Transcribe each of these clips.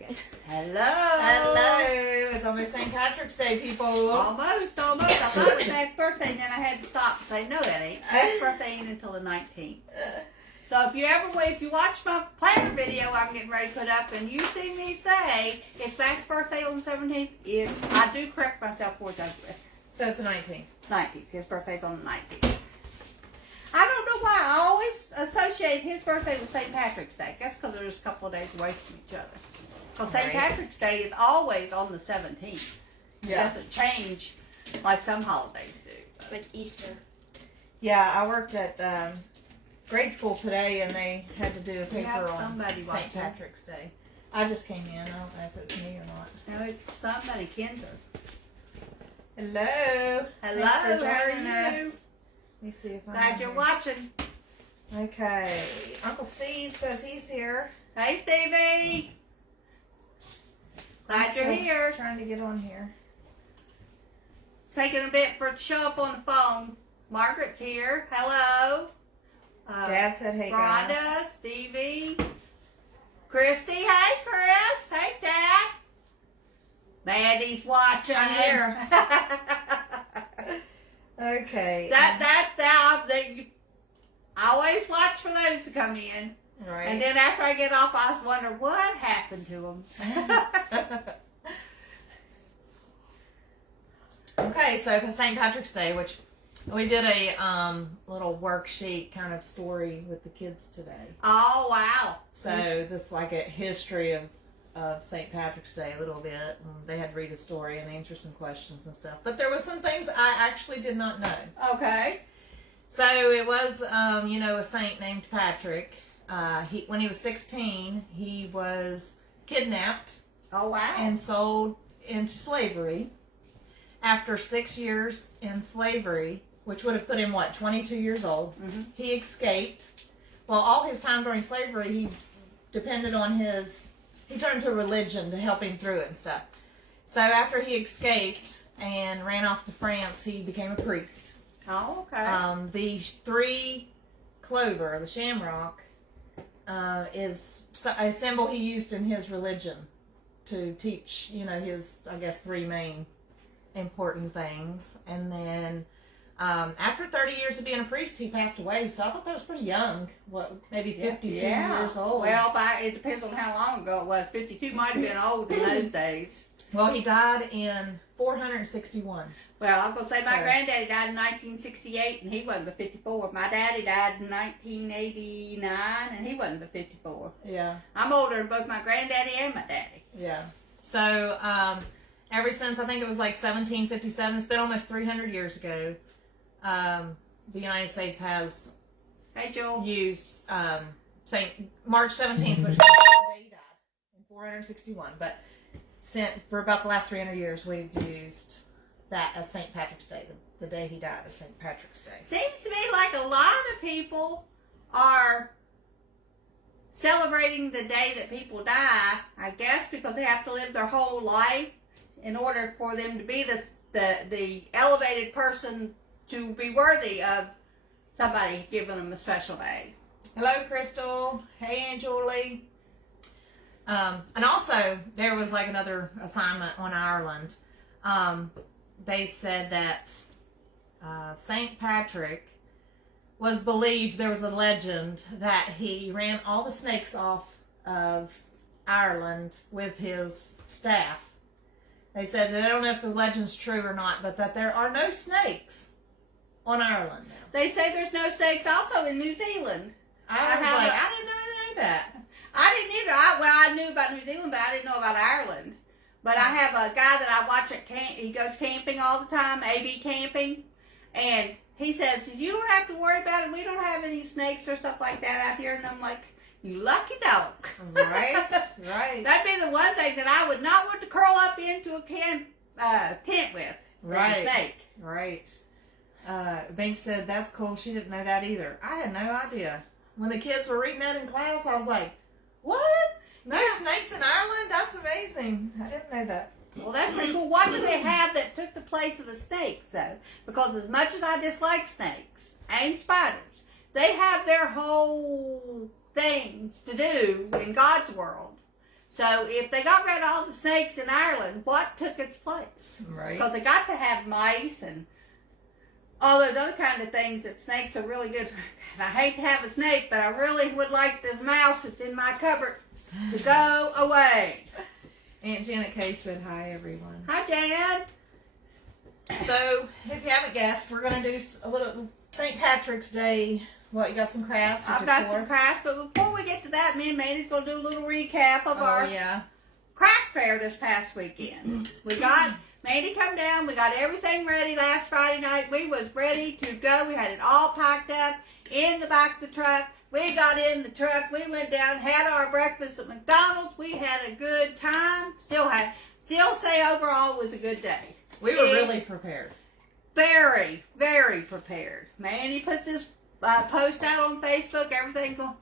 Megan. Hello. Hello. It's almost St. Patrick's Day, people. Almost. I thought it was Dad's birthday, and then I had to stop and say, no, that ain't. Dad's birthday ain't until the 19th. So if you watch my planner video I'm getting ready to put up, and you see me say it's Dad's birthday on the 17th, I do correct myself 4 times. So it's the 19th. 19th. His birthday's on the 19th. I don't know why I always associate his birthday with St. Patrick's Day. I guess because they're just a couple of days away from each other. Because St. Patrick's Day is always on the 17th. Yeah. It doesn't change like some holidays do. Like Easter. Yeah, I worked at grade school today, and they had to do a paper on St. Patrick's Day. I just came in. I don't know if it's me or not. No, it's somebody, Kinzer. Hello. Hello, Thanks for how are joining you? us. Let me see if I'm Glad you're watching. Okay. Uncle Steve says he's here. Hey, Stevie. Glad you're here. Trying to get on here. Taking a bit for it to show up on the phone. Margaret's here. Hello. Dad said, hey, guys. Rhonda, Stevie. Christy. Hey, Chris. Hey, Dad. Maddie's watching. I'm here. Okay. I always watch for those to come in. Right. And then after I get off, I wonder what happened to them. Okay, so for St. Patrick's Day, which we did a little worksheet kind of story with the kids today. Oh, wow. So this is like a history of St. Patrick's Day a little bit. They had to read a story and answer some questions and stuff. But there was some things I actually did not know. Okay. So it was, a saint named Patrick. When he was 16, he was kidnapped. Oh, wow. And sold into slavery. After 6 years in slavery, which would have put him, 22 years old, he escaped. Well, all his time during slavery, he depended on he turned to religion to help him through it and stuff. So after he escaped and ran off to France, he became a priest. Oh, okay. The 3 clover, the shamrock, is a symbol he used in his religion to teach, his, 3 main important things. And then after 30 years of being a priest, he passed away. So I thought that was pretty young. Maybe 52 years old. Well, it depends on how long ago it was. 52 might have been old in those days. Well, he died in 461. Well, I'm going to say my granddaddy died in 1968, and he wasn't but 54. My daddy died in 1989, and he wasn't but 54. Yeah. I'm older than both my granddaddy and my daddy. Yeah. So, ever since, I think it was like 1757, it's been almost 300 years ago, the United States has used March 17th, which was the day he died, in 461. But for about the last 300 years, we've used that as St. Patrick's Day, the day he died as St. Patrick's Day. Seems to me like a lot of people are celebrating the day that people die, I guess, because they have to live their whole life in order for them to be the elevated person to be worthy of somebody giving them a special day. Hello, Crystal. Hey, Aunt Julie. And also, there was like another assignment on Ireland. They said that St. Patrick was believed, there was a legend that he ran all the snakes off of Ireland with his staff. They said they don't know if the legend's true or not, but that there are no snakes on Ireland now. They say there's no snakes also in New Zealand. I didn't know that. I didn't either. I knew about New Zealand, but I didn't know about Ireland. But I have a guy that I watch at camp. He goes camping all the time, AB camping, and he says, you don't have to worry about it. We don't have any snakes or stuff like that out here. And I'm like, you lucky dog. Right, right. That'd be the one thing that I would not want to curl up into a tent with. Right. A snake. Right. Banks said, that's cool. She didn't know that either. I had no idea. When the kids were reading that in class, I was like, what? No snakes in Ireland? That's amazing. I didn't know that. Well, that's pretty cool. What do they have that took the place of the snakes, though? Because as much as I dislike snakes and spiders, they have their whole thing to do in God's world So if they got rid of all the snakes in Ireland, what took its place? Right. Because they got to have mice and all those other kind of things that snakes are really good. And I hate to have a snake, but I really would like this mouse that's in my cupboard to go away. Aunt Janet Kay said hi, everyone. Hi, Jan. So, if you haven't guessed, we're going to do a little St. Patrick's Day. What, you got some crafts? I've got some crafts, but before we get to that, me and Mandy's going to do a little recap of our craft fair this past weekend. We got Mandy come down. We got everything ready last Friday night. We was ready to go. We had it all packed up in the back of the truck. We got in the truck. We went down, had our breakfast at McDonald's. We had a good time. Still say overall it was a good day. We were really prepared. Very, very prepared. Mandy puts this post out on Facebook. Everything going.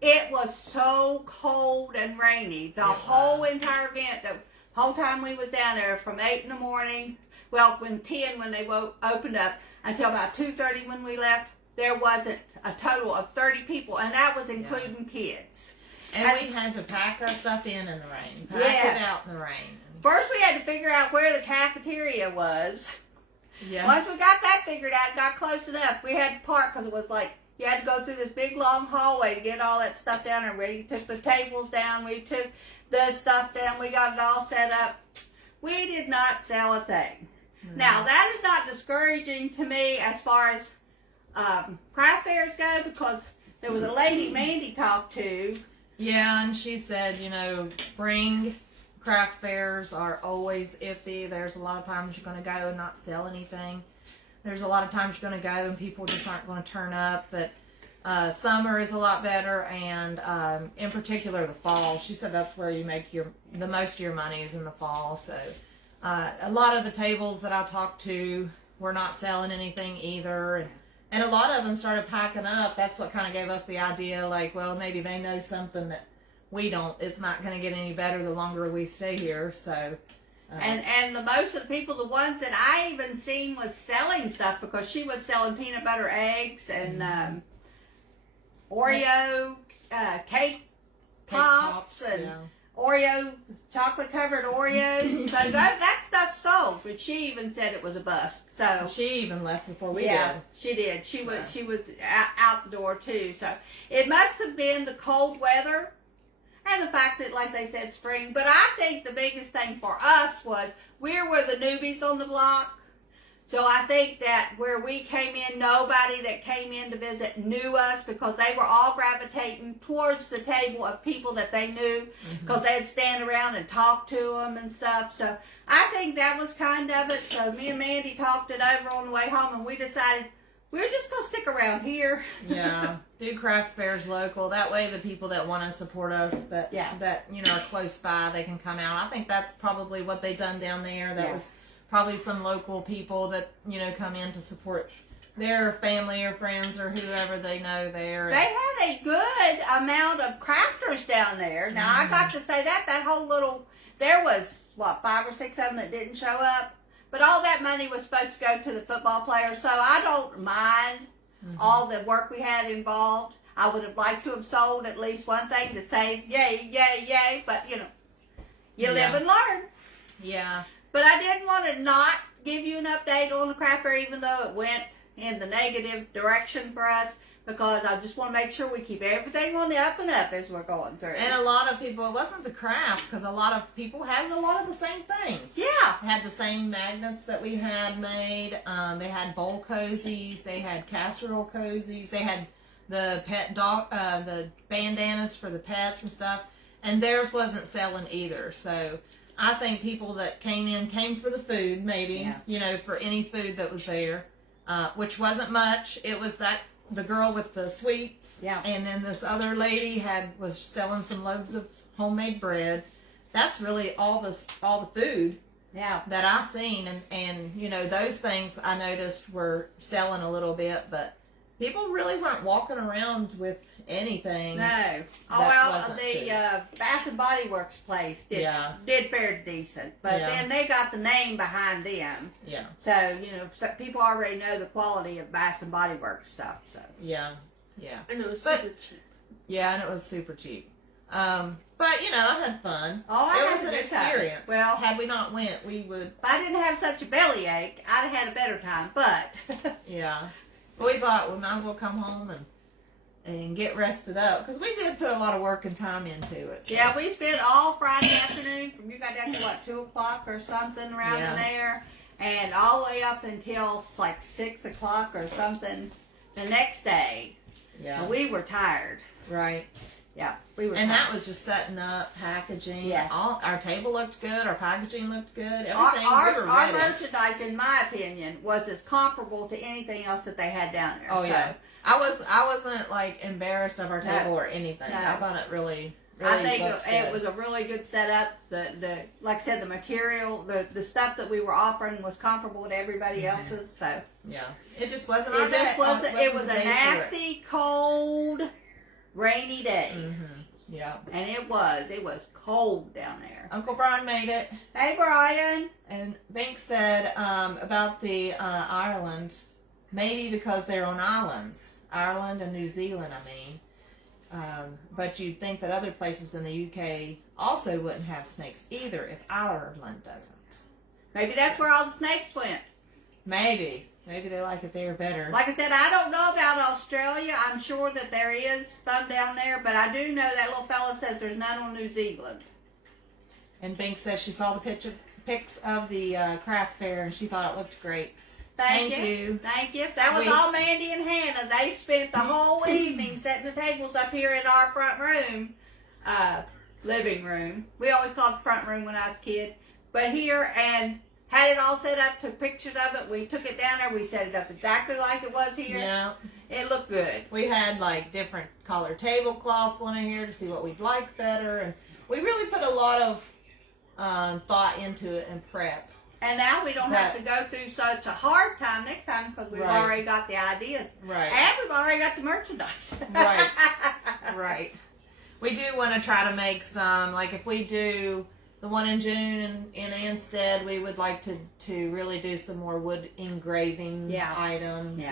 It was so cold and rainy. The whole entire event. The whole time we was down there from 8 in the morning. Well, when 10 when they opened up until about 2:30 when we left. There wasn't a total of 30 people, and that was including kids. And we had to pack our stuff in the rain. Pack it out in the rain. First, we had to figure out where the cafeteria was. Yeah. Once we got that figured out, got close enough, we had to park because it was like you had to go through this big long hallway to get all that stuff down there. We took the tables down. We took the stuff down. We got it all set up. We did not sell a thing. Mm-hmm. Now, that is not discouraging to me as far as craft fairs go, because there was a lady Mandy talked to. Yeah, and she said, spring craft fairs are always iffy. There's a lot of times you're going to go and not sell anything. There's a lot of times you're going to go and people just aren't going to turn up. That summer is a lot better, and in particular the fall. She said that's where you make the most of your money is in the fall. So a lot of the tables that I talked to were not selling anything either, and a lot of them started packing up. That's what kind of gave us the idea, like, well, maybe they know something that we don't. It's not going to get any better the longer we stay here. So, and the most of the people, the ones that I even seen was selling stuff, because she was selling peanut butter eggs and Oreo cake pops and Oreo chocolate covered Oreos. So that stuff sold, but she even said it was a bust. So she even left before we did. Yeah, she did. She was out the door too. So it must have been the cold weather and the fact that, like they said, spring. But I think the biggest thing for us was we were the newbies on the block. So I think that where we came in, nobody that came in to visit knew us, because they were all gravitating towards the table of people that they knew, because they'd stand around and talk to them and stuff. So I think that was kind of it. So me and Mandy talked it over on the way home, and we decided we're just going to stick around here. Yeah, do craft fairs local. That way the people that want to support us, that are close by, they can come out. I think that's probably what they done down there. That was probably some local people that, come in to support their family or friends or whoever they know there. They had a good amount of crafters down there. Now, I got to say that whole little, there was, 5 or 6 of them that didn't show up. But all that money was supposed to go to the football players, so I don't mind all the work we had involved. I would have liked to have sold at least one thing to say, yay, yay, yay, but, you live and learn. Yeah. But I didn't want to not give you an update on the craft fair, even though it went in the negative direction for us, because I just want to make sure we keep everything on the up and up as we're going through. And a lot of people, it wasn't the crafts, because a lot of people had a lot of the same things. Yeah. Had the same magnets that we had made. They had bowl cozies. They had casserole cozies. They had the pet dog, the bandanas for the pets and stuff. And theirs wasn't selling either. So I think people that came for the food, maybe, for any food that was there, which wasn't much. It was the girl with the sweets, and then this other lady was selling some loaves of homemade bread. That's really all the food that I seen, and those things I noticed were selling a little bit, but people really weren't walking around with anything. No. The Bath and Body Works place did fairly decent, but then they got the name behind them. Yeah. So people already know the quality of Bath and Body Works stuff. So yeah. And it was super cheap. Yeah, and it was super cheap. But you know, I had fun. Oh, I it had was a an good time. experience. Well, had we not went, we would. If I didn't have such a bellyache, I'd have had a better time. But yeah, we thought we might as well come home and get rested up because we did put a lot of work and time into it. So. Yeah, we spent all Friday afternoon from you got down to what 2:00 or something around in there, and all the way up until like 6:00 or something the next day. Yeah, and we were tired. Right. Yeah, we were. And tired. that was just setting up, packaging. Yeah. All our table looked good. Our packaging looked good. Everything. Our ready. merchandise, in my opinion, was as comparable to anything else that they had down there. Oh so, yeah. I wasn't like embarrassed of our table or anything. No. I found it really. I think looked it good. was a really good setup. The like I said, the material, the stuff that we were offering was comparable to everybody else's. So yeah, it just wasn't. it just wasn't. It was the a day for nasty, cold, rainy day, Yeah, and it was cold down there. Uncle Brian made it, Hey, Brian. and Banks said about the Ireland, maybe because they're on islands, Ireland and New Zealand. I mean. But you'd think that other places in the UK also wouldn't have snakes either if Ireland doesn't. Maybe that's where all the snakes went. Maybe they like it there better. Like I said, I don't know about Australia. I'm sure that there is some down there, but I do know that little fella says there's none on New Zealand. And Banks says she saw the pics of the craft fair and she thought it looked great. Thank you. That was all Mandy and Hannah. They spent the whole evening setting the tables up here in our front room, living room. We always called it the front room when I was a kid. But here, and had it all set up, took pictures of it. We took it down there. We set it up exactly like it was here. Yeah. It looked good. We had like different color tablecloths on here to see what we'd like better. And we really put a lot of thought into it and prep. And now we don't have to go through such a hard time next time because we've already got the ideas. Right. And we've already got the merchandise. Right. Right. We do want to try to make some, like if we do the one in June in Anstead, we would like to really do some more wood engraving items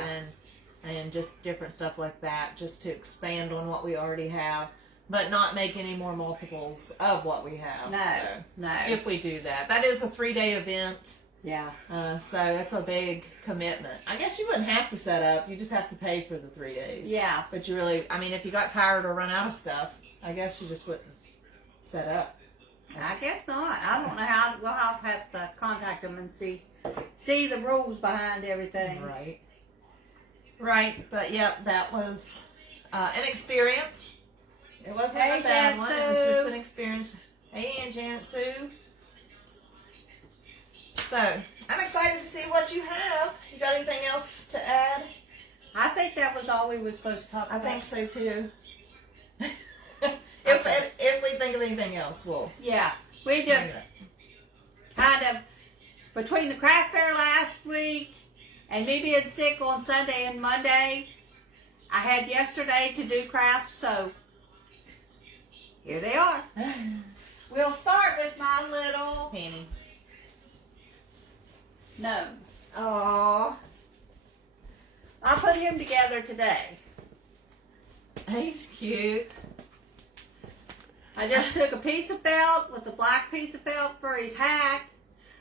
and just different stuff like that, just to expand on what we already have. But not make any more multiples of what we have. No. If we do that. That is a 3-day event. Yeah. So that's a big commitment. I guess you wouldn't have to set up. You just have to pay for the 3 days. Yeah. But you really, I mean, if you got tired or run out of stuff, I guess you just wouldn't set up. I guess not. I don't know how. We'll have to contact them and see the rules behind everything. Right. Right. But, yep, that was an experience. It wasn't a bad one. It was just an experience. Hey, Aunt Janet Sue. So, I'm excited to see what you have. You got anything else to add? I think that was all we were supposed to talk about. I think so, too. If we think of anything else, we'll... Yeah. We just kind of, between the craft fair last week and me being sick on Sunday and Monday, I had yesterday to do crafts, so... Here they are. We'll start with my little Penny. gnome. Aww. I put him together today. He's cute. I just took a piece of felt with a black piece of felt for his hat.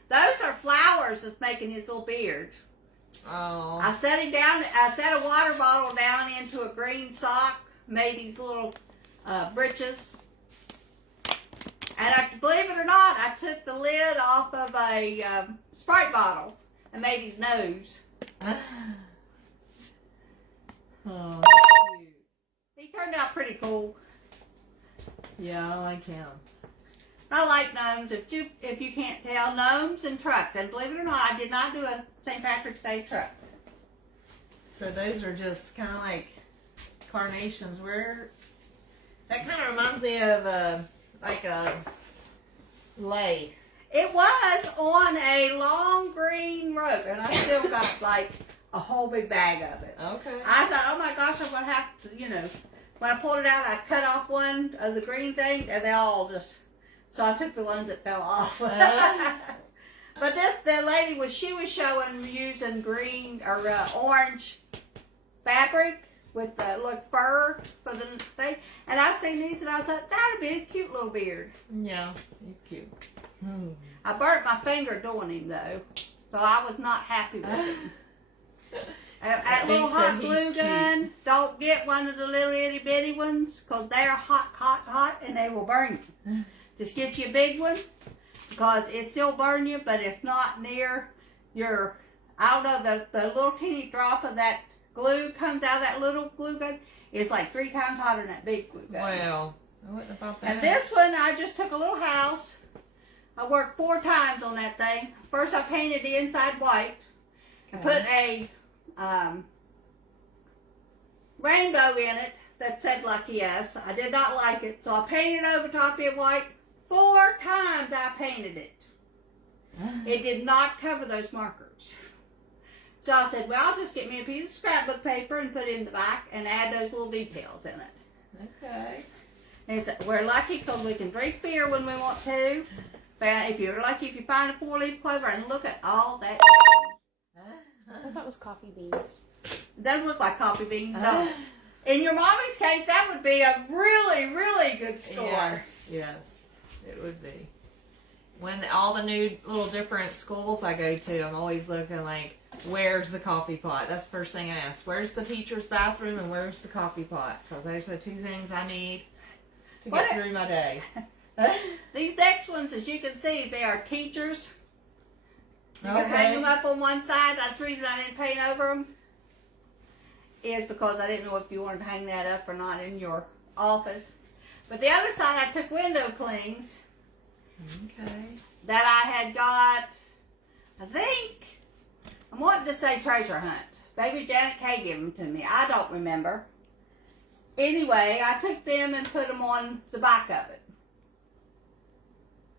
Those are flowers that's making his little beard. Oh. I set him down. I set a water bottle down into a green sock. Made these little breeches. And believe it or not, I took the lid off of a Sprite bottle and made his nose. Oh, cute. He turned out pretty cool. Yeah, I like him. I like gnomes. If you can't tell, gnomes and trucks. And believe it or not, I did not do a St. Patrick's Day truck. So those are just kind of like carnations. That kind of reminds me of like a lei. It was on a long green rope, and I still got like a whole big bag of it. Okay. I thought, oh my gosh, I'm going to have to, when I pulled it out, I cut off one of the green things, and they all just, so I took the ones that fell off. But the lady she was showing using green or orange fabric, with the look fur for the thing. And I seen these and I thought that'd be a cute little beard. Yeah, he's cute. I burnt my finger doing him though, so I was not happy with him. That little hot glue gun, don't get one of the little itty bitty ones because they're hot, and they will burn you. Just get you a big one because it still burn you, but it's not near your, I don't know, the little teeny drop of that glue comes out of that little glue gun. It's like 3 times hotter than that big glue gun. Well, I wouldn't have thought that. And this one, I just took a little house. I worked 4 times on that thing. First, I painted the inside white. I put a rainbow in it that said Lucky Us. I did not like it, so I painted over top of it white. 4 times I painted it. It did not cover those markers. So I said, well, I'll just get me a piece of scrapbook paper and put it in the back and add those little details in it. Okay. And it's, we're lucky because we can drink beer when we want to. If you're lucky if you find a 4-leaf clover, and look at all that. I thought it was coffee beans. It does look like coffee beans, don't it? In your mommy's case, that would be a really, really good store. Yes, it would be. When all the new little different schools I go to, I'm always looking like, where's the coffee pot? That's the first thing I ask. Where's the teacher's bathroom and where's the coffee pot? Because those are 2 things I need to get through my day. These next ones, as you can see, they are teachers. You can hang them up on one side. That's the reason I didn't paint over them. Is because I didn't know if you wanted to hang that up or not in your office. But the other side, I took window clings. Okay. That I had got, I think, I'm wanting to say treasure hunt. Baby Janet Kay gave them to me. I don't remember. Anyway, I took them and put them on the back of it.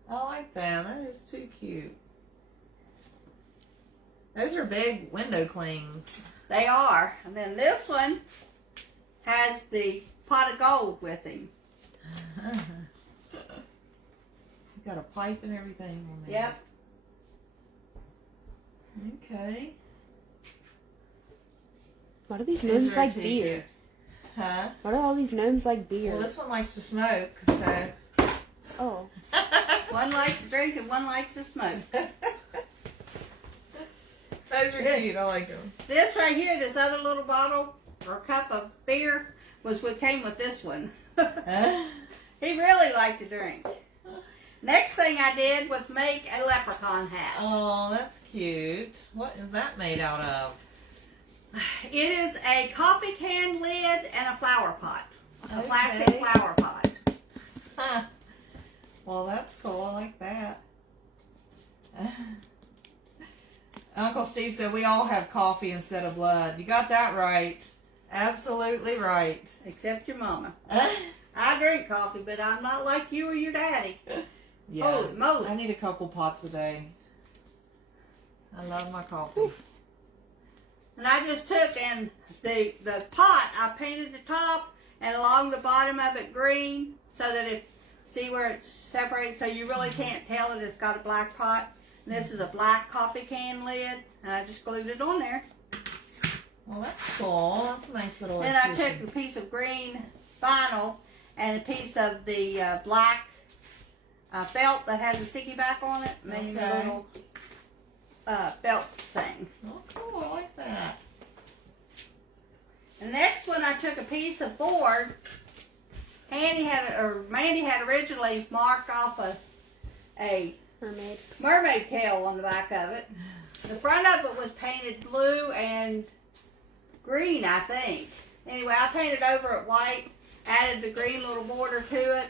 I like that. That is too cute. Those are big window clings. They are. And then this one has the pot of gold with him. You got a pipe and everything on there. Yep. Okay. Why do these gnomes like beer? Huh? Why do all these gnomes like beer? Well, this one likes to smoke, so. Oh. One likes to drink and one likes to smoke. Those are cute. I like them. This right here, this other little bottle or cup of beer, was what came with this one. He really liked to drink. Next thing I did was make a leprechaun hat. Oh, that's cute. What is that made out of? It is a coffee can lid and a flower pot. A Okay. plastic flower pot. Huh. Well, that's cool. I like that. Uncle Steve said we all have coffee instead of blood. You got that right. Absolutely right. Except your mama. I drink coffee, but I'm not like you or your daddy. Yeah. Holy moly. I need a couple pots a day. I love my coffee. And I just took and the pot, I painted the top and along the bottom of it green so that it, see where it's separated so you really can't tell that it's got a black pot. And this is a black coffee can lid and I just glued it on there. Well, that's cool. That's a nice little Then I addition. took a piece of green vinyl and a piece of the black felt that has a sticky back on it. Made a little felt thing. Oh, cool. I like that. The next one, I took a piece of board. Mandy had originally marked off a mermaid tail on the back of it. The front of it was painted blue and green, I think. Anyway, I painted over it white, added the green little border to it,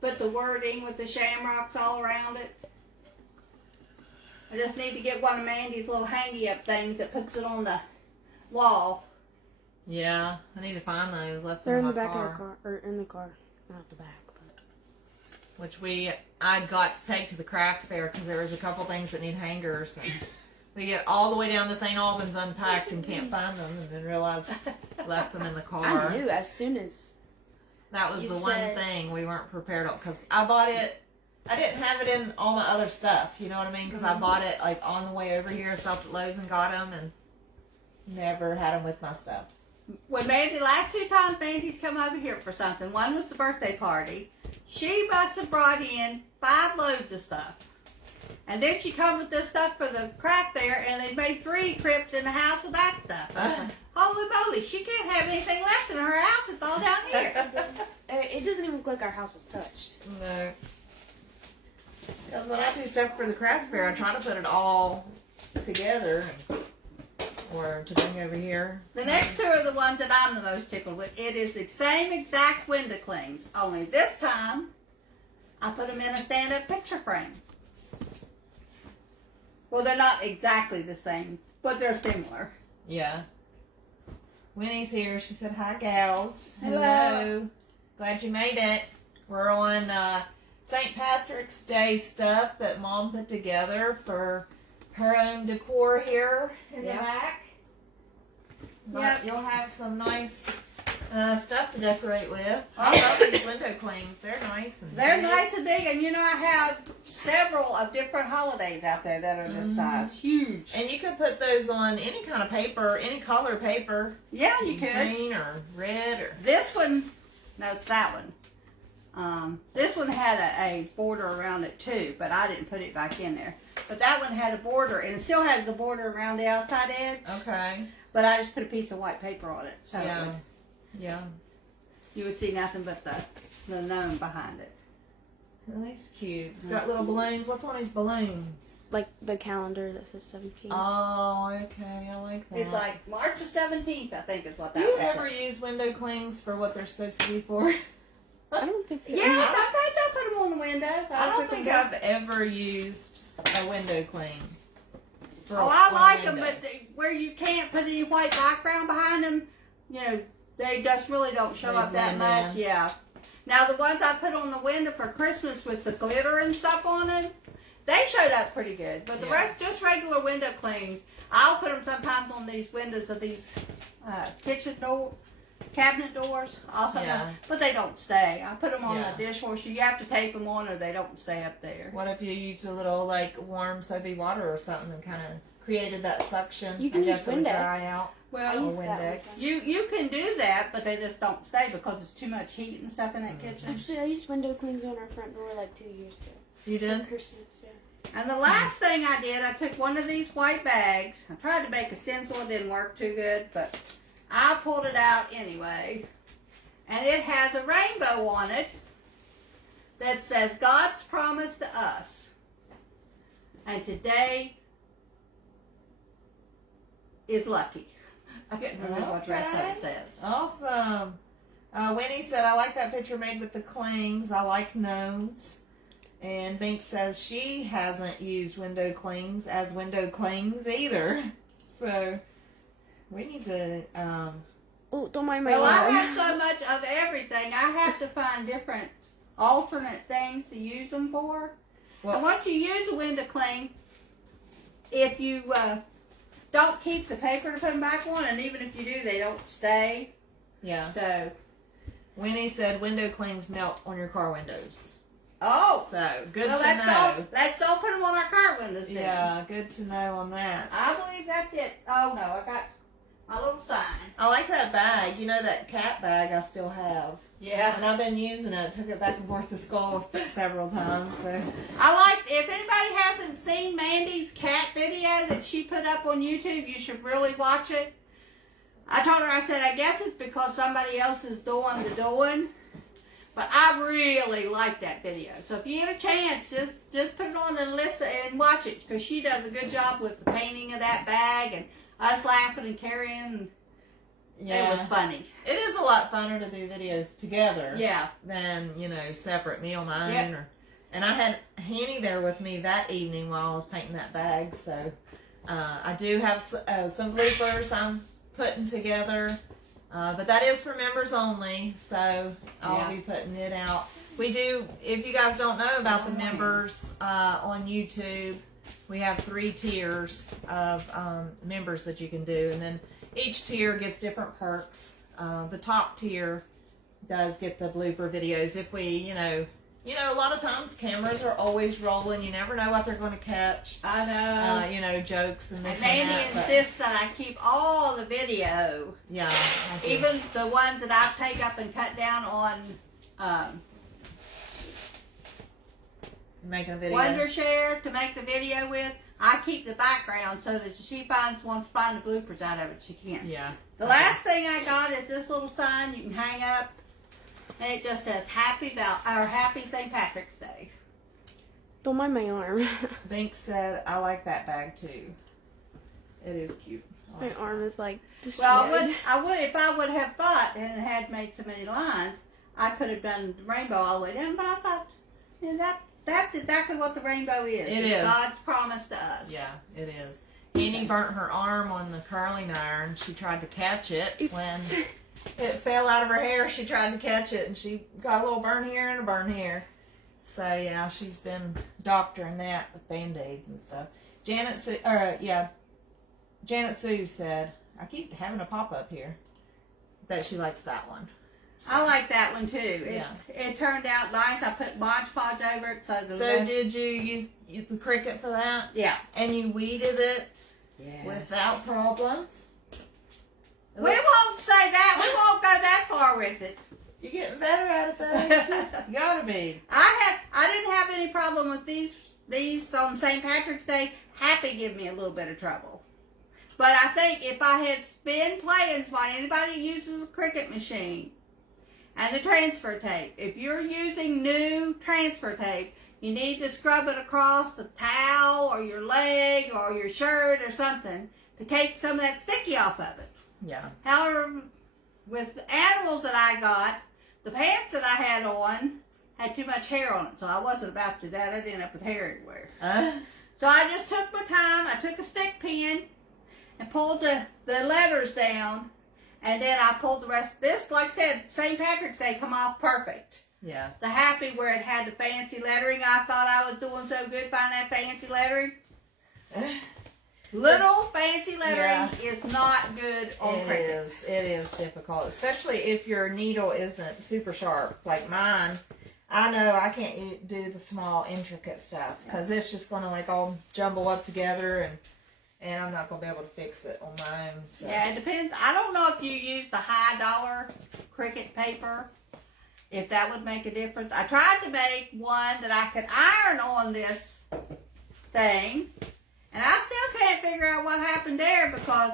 put the wording with the shamrocks all around it. I just need to get one of Mandy's little hangy up things that puts it on the wall. Yeah, I need to find those left They're in in my the back car. of the car, or in the car, not the back. But. Which I got to take to the craft fair because there was a couple things that need hangers. And we get all the way down to St. Albans unpacked and can't find them, and then realize left them in the car. I knew as soon as That was you the one said- thing we weren't prepared on because I bought it. I didn't have it in all my other stuff. You know what I mean? Because I bought it like on the way over here, stopped at Lowe's and got them, and never had them with my stuff. when Mandy, last 2 times Mandy's come over here for something. One was the birthday party. She must have brought in 5 loads of stuff. And then she come with this stuff for the craft fair, and they made 3 trips in the house with that stuff. I was like, holy moly, she can't have anything left in her house. It's all down here. It doesn't even look like our house is touched. No. Because when I do stuff for the craft fair, I try to put it all together or to bring over here. The next 2 are the ones that I'm the most tickled with. It is the same exact window clings, only this time I put them in a stand-up picture frame. Well, they're not exactly the same, but they're similar. Yeah. Winnie's here. She said, hi, gals. Hello. Glad you made it. We're on St. Patrick's Day stuff that Mom put together for her own decor here in the back. Yep. You'll have some nice stuff to decorate with. I love these window clings. They're nice and They're big. nice and big, and you know I have several of different holidays out there that are this size. Huge. And you could put those on any kind of paper, any color paper. Yeah, you could. Green or red or... This one, no, it's that one. This one had a border around it too, but I didn't put it back in there. But that one had a border, and it still has the border around the outside edge. Okay. But I just put a piece of white paper on it, so Yeah. Yeah. you would see nothing but the gnome behind it. Oh, that's cute. It's got little balloons. What's on these balloons? Like the calendar that says 17. Oh, okay. I like that. It's like March the 17th, I think is what Do that you was. ever use window clings for what they're supposed to be for? I don't think so. Yeah, sometimes I'll put them on the window. I don't put them think down. I've ever used a window cling. for Oh, I a like them, window. but where you can't put any white background behind them, you know, they just really don't show They up that blend much. in. Yeah. Now the ones I put on the window for Christmas with the glitter and stuff on them, they showed up pretty good. But the Yeah. rest, just regular window clings, I'll put them sometimes on these windows of these kitchen door, cabinet doors. Also, Yeah. but they don't stay. I put them on Yeah. the dishwasher. You have to tape them on, or they don't stay up there. What if you used a little like warm soapy water or something and kind of created that suction? You can I guess use it would Windex. dry out. Well, Or use that Windex. one. You can do that, but they just don't stay because it's too much heat and stuff in that kitchen. Actually, I used window clings on our front door like 2 years ago. You For did? Christmas, yeah. And the last thing I did, I took one of these white bags. I tried to make a stencil, it didn't work too good, but I pulled it out anyway. And it has a rainbow on it that says God's promise to us. And today is lucky. I can't remember what the rest of it says. Awesome. Winnie said, I like that picture made with the clings. I like gnomes. And Bink says she hasn't used window clings as window clings either. So we need to, Oh, don't mind my Well, I arm. have so much of everything. I have to find different alternate things to use them for. Well- and once you use a window cling, if you don't keep the paper to put them back on, and even if you do, they don't stay. yeah. So, Winnie said window clings melt on your car windows. oh, So good well, to let's know. don't put them on our car windows then. Yeah, good to know on that. I believe that's it. Oh no, I got my little sign. I like that bag. You know that cat bag I still have. Yeah. And I've been using it. Took it back and forth to school several times. So I like, if anybody hasn't seen Mandy's cat video that she put up on YouTube, you should really watch it. I told her, I said, I guess it's because somebody else is doing the doing. But I really like that video. So if you get a chance, just put it on and listen and watch it. Because she does a good job with the painting of that bag and us laughing and carrying. yeah, It was funny. it is a lot funner to do videos together. Yeah. Than separate, me on my own. Yep. And I had Hanny there with me that evening while I was painting that bag. So I do have some bloopers I'm putting together. But that is for members only, so I'll be putting it out. We do, if you guys don't know about the members on YouTube, we have 3 tiers of members that you can do, and then each tier gets different perks. The top tier does get the blooper videos if we, You know, a lot of times cameras are always rolling. You never know what they're going to catch. I know. You know, jokes and this And and Mandy that. insists that I keep all the video. Yeah. I do. Even the ones that I take up and cut down on Making a video. Wondershare to make the video with. I keep the background so that if she wants to find the bloopers out of it, she can. Yeah. The last thing I got is this little sign you can hang up, and it just says Happy St. Patrick's Day. Don't mind my arm. Bink said, I like that bag too. It is cute. I My like it. arm is like Well, destroyed. I would if I would have thought and had made so many lines, I could have done the rainbow all the way down. But I thought, that's exactly what the rainbow is. It It's is. God's promise to us. Yeah, it is. Annie burnt her arm on the curling iron. She tried to catch it when it fell out of her hair. She tried to catch it, and she got a little burn here and a burn here. So yeah, she's been doctoring that with Band-Aids and stuff. Janet Sue said, I keep having a pop up here, that she likes that one. I like that one too. Yeah. It turned out nice. I put Mod Podge over it so the So did you use the Cricut for that? yeah. And you weeded it Yes. without problems? We won't say that. We won't go that far with it. You're getting better at it though. You gotta be. I didn't have any problem with these on St. Patrick's Day. Happy give me a little bit of trouble. But I think if I had been playing spot, anybody who uses a Cricut machine and the transfer tape, if you're using new transfer tape, you need to scrub it across the towel or your leg or your shirt or something to take some of that sticky off of it. Yeah. However, with the animals that I got, the pants that I had on had too much hair on it, so I wasn't about to do that. I'd end up with hair everywhere. So I just took my time. I took a stick pin and pulled the letters down, and then I pulled the rest. This, like I said, St. Patrick's Day come off perfect. Yeah. The happy where it had the fancy lettering, I thought I was doing so good finding that fancy lettering. Little fancy lettering is not good on Cricut. It is difficult, especially if your needle isn't super sharp like mine. I know I can't do the small intricate stuff because it's just going to like all jumble up together, and I'm not going to be able to fix it on my own. So. Yeah, it depends. I don't know if you use the high dollar Cricut paper, if that would make a difference. I tried to make one that I could iron on this thing, and I still can't figure out what happened there because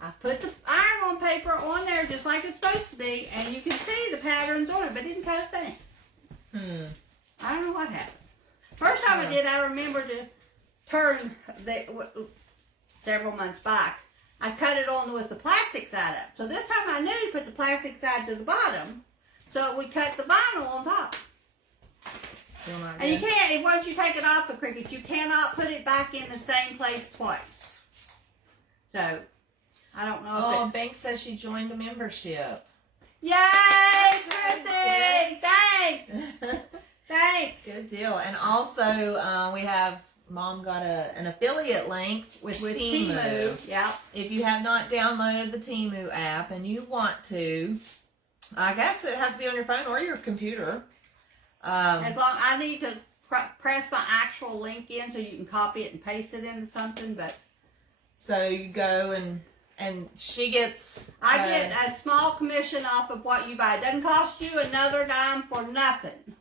I put the iron-on paper on there just like it's supposed to be, and you can see the patterns on it, but it didn't cut a thing. I don't know what happened. First time I did, I remember to turn several months back. I cut it on with the plastic side up. So this time I knew to put the plastic side to the bottom, so we cut the vinyl on top. And you can't, once you take it off the Cricut, you cannot put it back in the same place twice. So, I don't know if Bank says she joined a membership. Yay, Chrissy! Thanks! Thanks! Good deal. And also, we have, Mom got an affiliate link with Temu. Yeah. If you have not downloaded the Temu app and you want to, I guess it has to be on your phone or your computer. As long I need to press my actual link in so you can copy it and paste it into something, but so you go and she gets I get a small commission off of what you buy. It doesn't cost you another dime for nothing,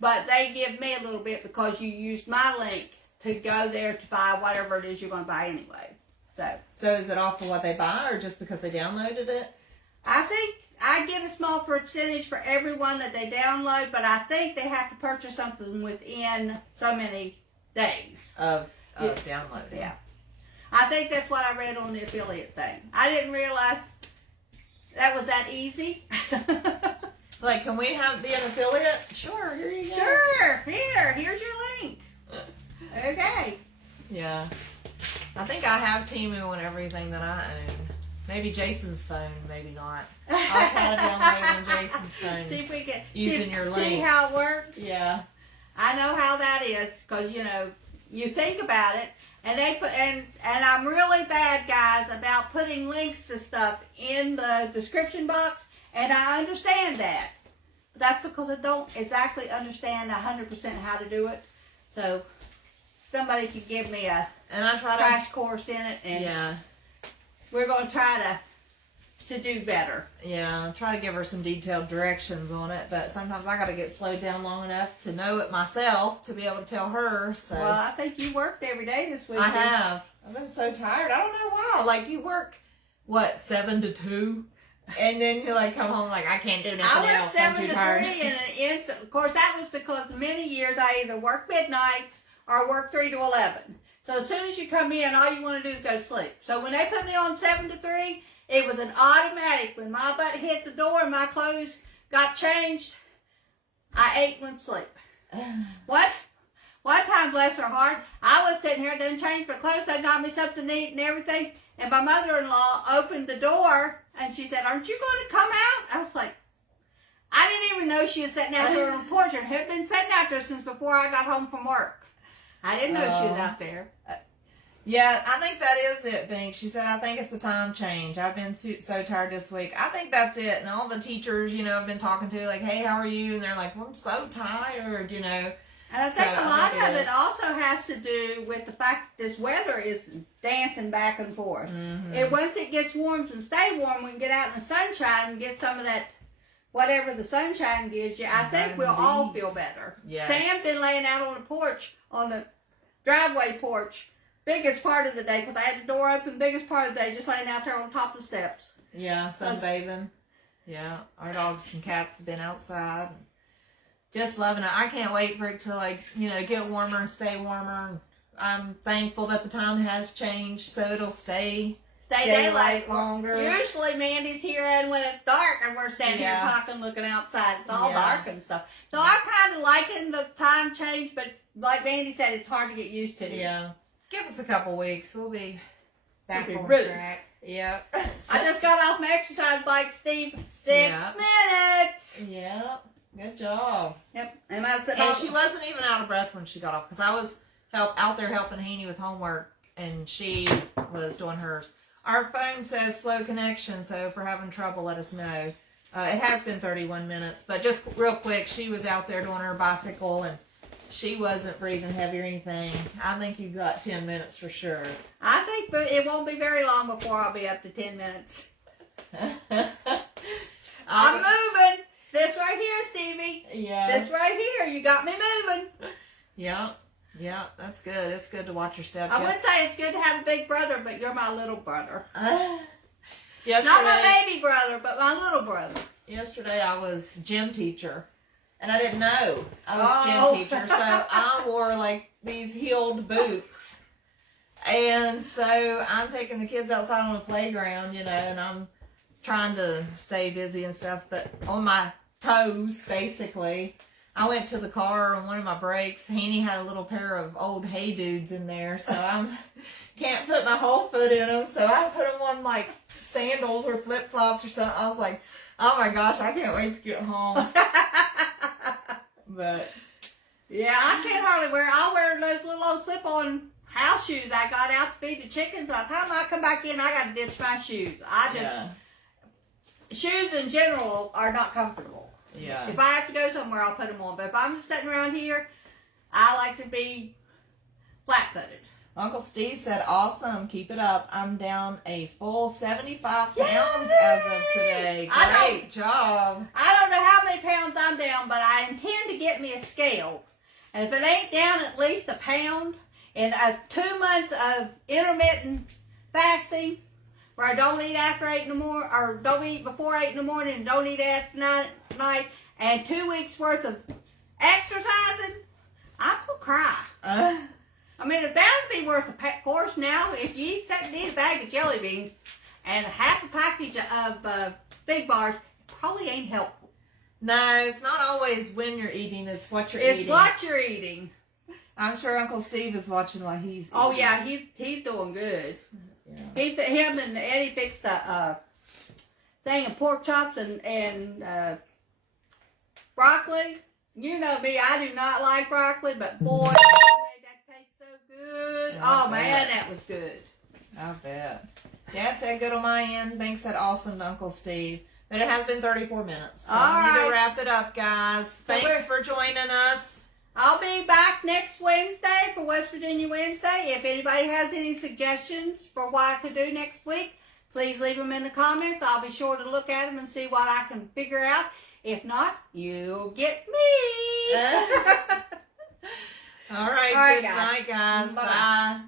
but they give me a little bit because you used my link to go there to buy whatever it is you're going to buy anyway. So is it off of what they buy or just because they downloaded it? I think I get a small percentage for everyone that they download, but I think they have to purchase something within so many days Of downloading. Yeah. I think that's what I read on the affiliate thing. I didn't realize that was that easy. Like, can we be an affiliate? Sure, here you go. Sure. Here's your link. Okay. Yeah. I think I have Temu and everything that I own. Maybe Jason's phone, maybe not. I'll try to download on Jason's phone. See if we can Using your link. See how it works. Yeah. I know how that is because you think about it, and they put and I'm really bad, guys, about putting links to stuff in the description box, and I understand that, that's because I don't exactly understand 100% how to do it. So somebody could give me a crash course in it, and we're going to try to do better. Yeah, try to give her some detailed directions on it, but sometimes I got to get slowed down long enough to know it myself to be able to tell her. So well, I think you worked every day this week. I have. I've been so tired. I don't know why. Like, you work, what, 7 to 2? And then you like come home like, I can't do nothing I else. worked 7 I'm too to tired. 3 in an instant. Of course, that was because many years I either work midnights or work 3 to 11. So as soon as you come in, all you want to do is go to sleep. So when they put me on 7 to 3, it was an automatic. When my butt hit the door and my clothes got changed, I ate and went to sleep. What? One time, bless her heart, I was sitting here, didn't change my clothes. They got me something to eat and everything. And my mother-in-law opened the door and she said, "Aren't you going to come out?" I was like, I didn't even know she was sitting out there on the porch. It had been sitting out there since before I got home from work. I didn't know she was out there. Yeah, I think that is it, Bink. She said, I think it's the time change. I've been so tired this week. I think that's it. And all the teachers, you know, I've been talking to, like, hey, how are you? And they're like, well, I'm so tired, you know. And I think a lot of it also has to do with the fact that this weather is dancing back and forth. Mm-hmm. And once it gets warm and stay warm, we can get out in the sunshine and get some of that, whatever the sunshine gives you. I think we'll all feel better. Yes. Sam's been laying out on the porch, on the driveway porch, biggest part of the day, because I had the door open, biggest part of the day, just laying out there on top of the steps. Yeah, sunbathing. Yeah, our dogs and cats have been outside. Just loving it. I can't wait for it to, like, you know, get warmer and stay warmer. I'm thankful that the time has changed, so it'll stay daylight longer. Usually Mandy's here, and when it's dark, and we're standing here Yeah. talking, looking outside. It's all dark and stuff. So I'm kind of liking the time change, but like Mandy said, it's hard to get used to. Yeah. Give us a couple weeks. We'll be back We'll be on ready. track. Yep. I just got off my exercise bike, Steve. 6 minutes. Yep. Good job. Yep. And she wasn't even out of breath when she got off, because I was out there helping Heaney with homework, and she was doing hers. Our phone says slow connection, so if we're having trouble, let us know. It has been 31 minutes, but just real quick, she was out there doing her bicycle, and she wasn't breathing heavy or anything. I think you got 10 minutes for sure. I think it won't be very long before I'll be up to 10 minutes. I'm moving. This right here, Stevie. Yeah. This right here. You got me moving. Yeah. Yeah, that's good. It's good to watch your steps. I would say it's good to have a big brother, but you're my little brother. Yesterday, Not my baby brother, but my little brother. Yesterday I was gym teacher, and I didn't know I was gym teacher, so I wore like these heeled boots. And so I'm taking the kids outside on the playground, you know, and I'm trying to stay busy and stuff, but on my toes, basically. I went to the car on one of my breaks. Heaney had a little pair of old Hey Dudes in there, so I can't put my whole foot in them, so I put them on like sandals or flip-flops or something. I was like, oh my gosh, I can't wait to get home. But yeah, I can't hardly wear. I'll wear those little old slip-on house shoes I got out to feed the chickens. By the time I come back in, I got to ditch my shoes. Shoes in general are not comfortable. Yeah. If I have to go somewhere, I'll put them on. But if I'm just sitting around here, I like to be flat-footed. Uncle Steve said, awesome, keep it up. I'm down a full 75 pounds as of today. Great job. I don't know how many pounds I'm down, but I intend to get me a scale. And if it ain't down at least a pound in 2 months of intermittent fasting, where I don't eat after 8 in the morning, or don't eat before 8 in the morning, and don't eat after night, and 2 weeks worth of exercising, I'm gonna cry. I mean, it's bound to be worth a course now. If you eat a bag of jelly beans and half a package of Big Bars, it probably ain't helpful. No, it's not always when you're eating, it's what you're eating. It's what you're eating. I'm sure Uncle Steve is watching while he's eating. Oh, yeah, he's doing good. Yeah. Him and Eddie fixed a thing of pork chops and broccoli. You know me, I do not like broccoli, but boy, that made that taste so good. Oh, man, that was good. I bet. Dad said good on my end. Bank said awesome to Uncle Steve. But it has been 34 minutes. So All we need right. to wrap it up, guys. we're- Thanks for joining us. I'll be back next Wednesday for West Virginia Wednesday. If anybody has any suggestions for what I could do next week, please leave them in the comments. I'll be sure to look at them and see what I can figure out. If not, you'll get me. All right, All right, good night, guys. Bye-bye. Bye.